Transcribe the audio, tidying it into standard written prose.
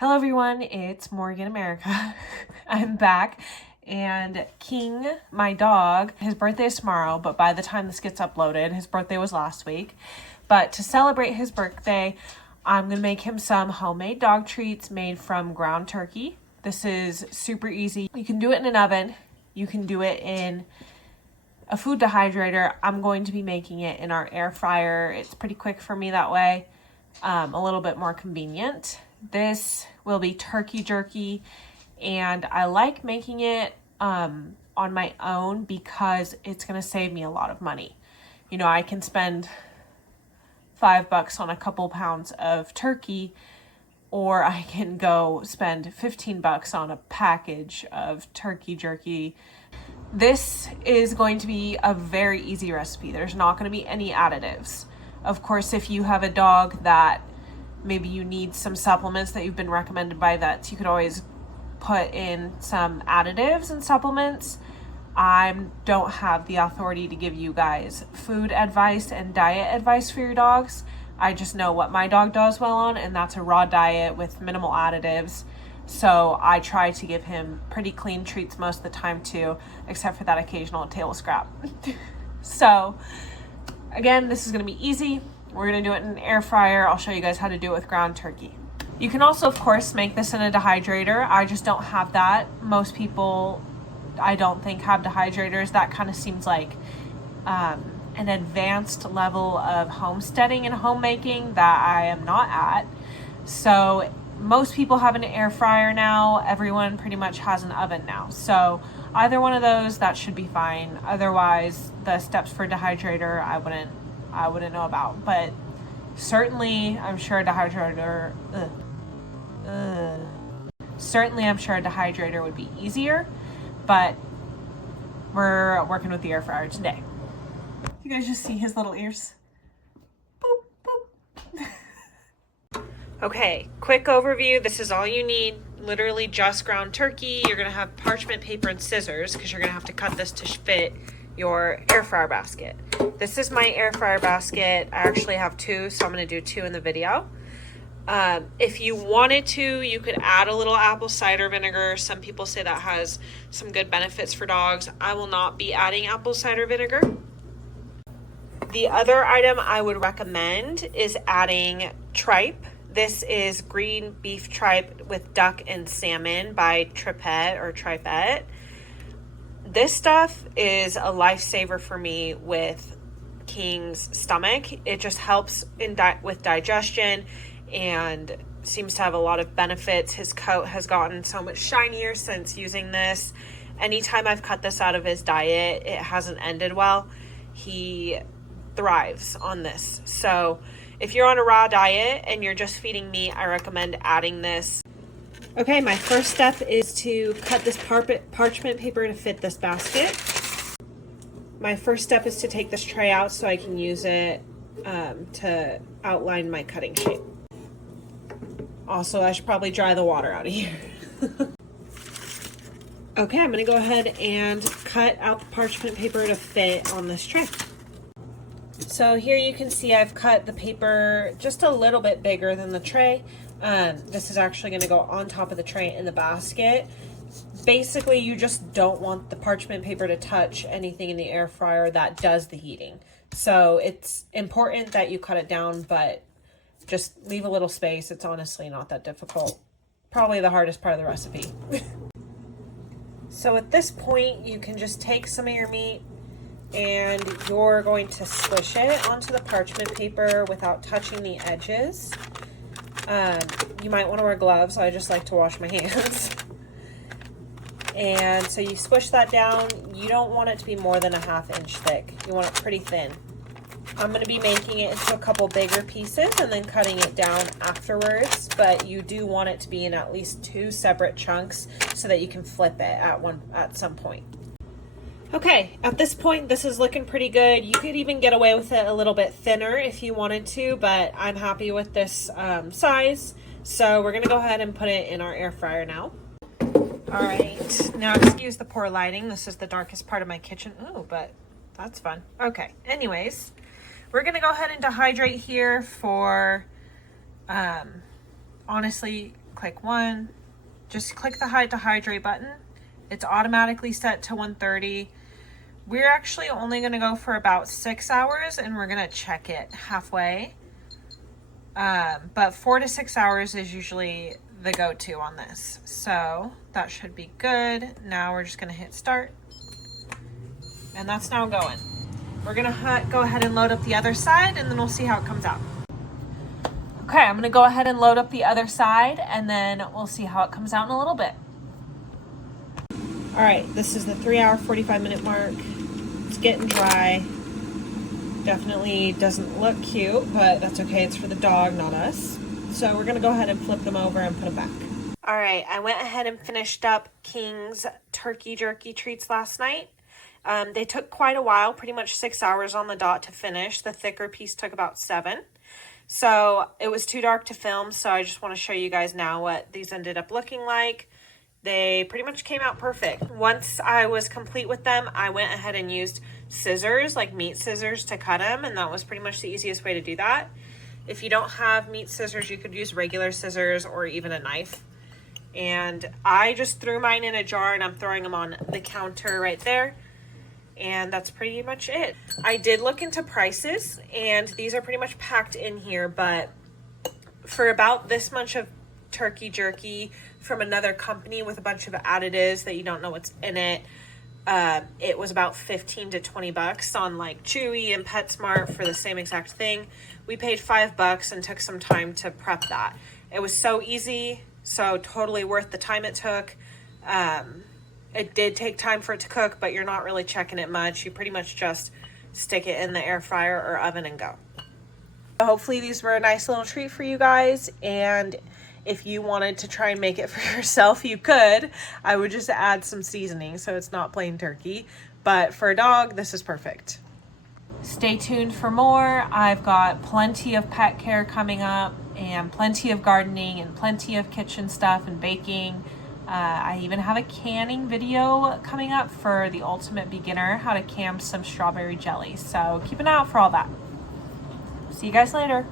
Hello everyone, it's Morgan America. I'm back, and King, my dog, his birthday is tomorrow, but by the time this gets uploaded, his birthday was last week. But to celebrate his birthday, I'm gonna make him some homemade dog treats made from ground turkey. This is super easy. You can do it in an oven, you can do it in a food dehydrator. I'm going to be making it in our air fryer. It's pretty quick for me that way, a little bit more convenient. This will be turkey jerky, and I like making it on my own because it's going to save me a lot of money. You know, I can spend $5 on a couple pounds of turkey, or I can go spend $15 on a package of turkey jerky. This is going to be a very easy recipe. There's not going to be any additives. Of course, if you have a dog that maybe you need some supplements that you've been recommended by vets, you could always put in some additives and supplements. I don't have the authority to give you guys food advice and diet advice for your dogs. I just know what my dog does well on, and that's a raw diet with minimal additives. So I try to give him pretty clean treats most of the time too, except for that occasional table scrap. So again, this is going to be easy. We're going to do it in an air fryer. I'll show you guys how to do it with ground turkey. You can also, of course, make this in a dehydrator. I just don't have that. Most people, I don't think, have dehydrators. That kind of seems like an advanced level of homesteading and homemaking that I am not at. So most people have an air fryer now. Everyone pretty much has an oven now. So either one of those, that should be fine. Otherwise, the steps for dehydrator, I wouldn't know about, but certainly I'm sure a dehydrator would be easier, but we're working with the air fryer today. You guys just see his little ears. Boop, boop. Okay, quick overview. This is all you need. Literally just ground turkey. You're gonna have parchment paper and scissors because you're gonna have to cut this to fit your air fryer basket. This is my air fryer basket. I actually have two, so I'm going to do two in the video. If you wanted to, you could add a little apple cider vinegar. Some people say that has some good benefits for dogs. I will not be adding apple cider vinegar. The other item I would recommend is adding tripe. This is green beef tripe with duck and salmon by Tripette. This stuff is a lifesaver for me with King's stomach. It just helps with digestion and seems to have a lot of benefits. His coat has gotten so much shinier since using this. Anytime I've cut this out of his diet, it hasn't ended well. He thrives on this. So if you're on a raw diet and you're just feeding meat, I recommend adding this. Okay, my first step is to cut this parchment paper to fit this basket. My first step is to take this tray out so I can use it to outline my cutting shape. Also, I should probably dry the water out of here. Okay, I'm going to go ahead and cut out the parchment paper to fit on this tray. So here you can see I've cut the paper just a little bit bigger than the tray. This is actually going to go on top of the tray in the basket. Basically, you just don't want the parchment paper to touch anything in the air fryer that does the heating. So it's important that you cut it down, but just leave a little space. It's honestly not that difficult. Probably the hardest part of the recipe. So at this point, you can just take some of your meat and you're going to squish it onto the parchment paper without touching the edges. You might want to wear gloves. I just like to wash my hands. And so you squish that down. You don't want it to be more than a 1/2 inch thick. You want it pretty thin. I'm going to be making it into a couple bigger pieces and then cutting it down afterwards, but you do want it to be in at least 2 separate chunks so that you can flip it at some point. Okay, at this point, this is looking pretty good. You could even get away with it a little bit thinner if you wanted to, but I'm happy with this size. So we're gonna go ahead and put it in our air fryer now. All right, now excuse the poor lighting. This is the darkest part of my kitchen. Oh, but that's fun. Okay, anyways, we're gonna go ahead and dehydrate here for honestly click 1. Just click the hide to hydrate button. It's automatically set to 130. We're actually only going to go for about 6 hours, and we're going to check it halfway. But 4 to 6 hours is usually the go-to on this. So that should be good. Now we're just going to hit start. And that's now going. We're going to go ahead and load up the other side, and then we'll see how it comes out. Okay, I'm going to go ahead and load up the other side, and then we'll see how it comes out in a little bit. All right, this is the 3-hour, 45-minute mark. It's getting dry. Definitely doesn't look cute, but that's okay. It's for the dog, not us. So we're gonna go ahead and flip them over and put them back. All right, I went ahead and finished up King's turkey jerky treats last night. They took quite a while, pretty much 6 hours on the dot to finish. The thicker piece took about 7. So it was too dark to film, so I just want to show you guys now what these ended up looking like. They pretty much came out perfect. Once I was complete with them, I went ahead and used scissors, like meat scissors, to cut them, and that was pretty much the easiest way to do that. If you don't have meat scissors, you could use regular scissors or even a knife. And I just threw mine in a jar, and I'm throwing them on the counter right there. And that's pretty much it. I did look into prices, and these are pretty much packed in here, but for about this much of turkey jerky from another company with a bunch of additives that you don't know what's in it, it was about 15 to 20 bucks on like Chewy and PetSmart for the same exact thing. We paid $5 and took some time to prep that. It was so easy, so totally worth the time it took. It did take time for it to cook, but you're not really checking it much. You pretty much just stick it in the air fryer or oven and go. Hopefully these were a nice little treat for you guys, and if you wanted to try and make it for yourself, you could. I would just add some seasoning so it's not plain turkey, but for a dog, this is perfect. Stay tuned for more. I've got plenty of pet care coming up, and plenty of gardening, and plenty of kitchen stuff and baking. I even have a canning video coming up for the ultimate beginner, how to can some strawberry jelly. So keep an eye out for all that. See you guys later.